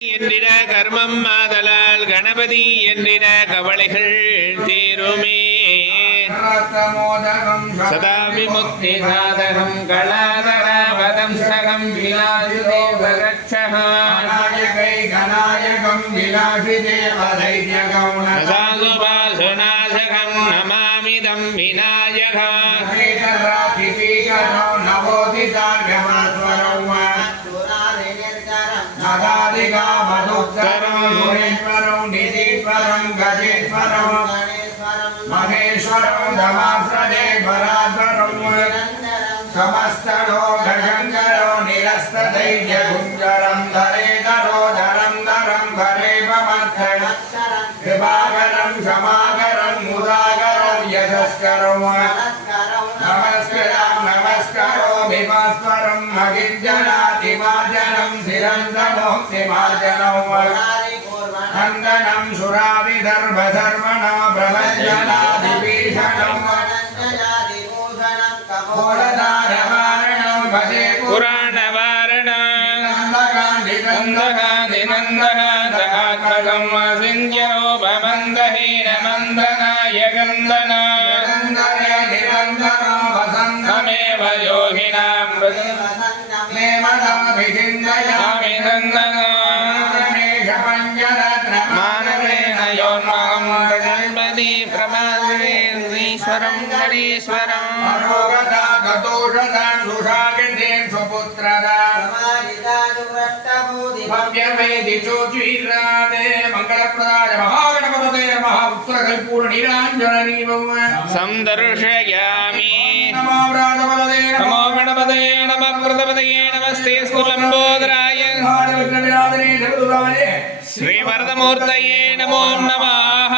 என்றிட கர்மம் மாதலால் கணபதி என்றிட கவலைகள் தீருமே. சதா விமுக்தி சாதகம் கலாதராவதம் சகம் விலாசி தேவரட்சகாயகை கணாயகம் விலாசி தேவதைரியகம் நமாமிதம் விநாயகா. मधुकरं गुणेश्वरं निधीश्वरं गजेश्वरं महेश्वरं दमाश्रदे परात्परं समस्तरो गजङ्करो निरस्तदैर्यगुञ्जरं धरेधरो धरं धरं भरेपमर्थण कृपाकरं क्षमाकरं मुदाकरं यशस्करो శ్రీభాస్వరం మగిజ్జనాతి మార్జనం శిరంధమోక్తి మార్జనం వగారి నందనం సురావిధర్భధర్మణ ప్రపంచనాది పీఠనం కోలదారవారణం భజే పురాణవారణం మందనాయ గందన ప్రమాదేశ్వరం హరీశ్వరం సందర్శయామి. నమో వ్రాతపదే శ్రీవరదమూర్తయే నమో నమః.